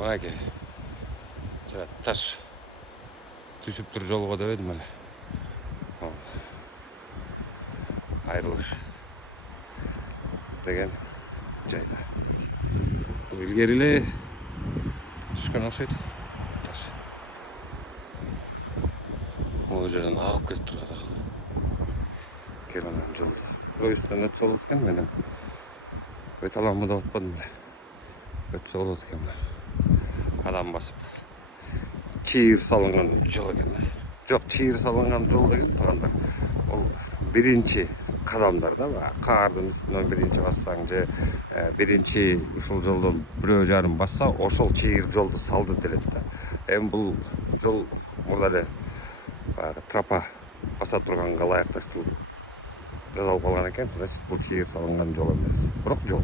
Мынаке таш түшүп тур жолго деп эдим эле. Айрылыш деген жайда. Илгери эле түшкөн окшойт. Таш. Могу жерден агып келип турат ал. Келген жолда. Проюстан өтүп болот экен менен. Өтө аламбы деп атпадым эле. Өтсө болот экен. Адам басып. Чийир салынган жол экен. Жок, чийир салынган жол деген турганда ол биринчи кадамдар да, каардын үстүнөн биринчи бассаң же биринчи ушул жолдон бирөө жарым басса, ошол чийир жолду салды делет да. Эми бул жол мурда эле баягы тропа баса турганга ылайыкташтырылып жасалып калган экен, значит бул чийир салынган жол эмес. Бирок жол.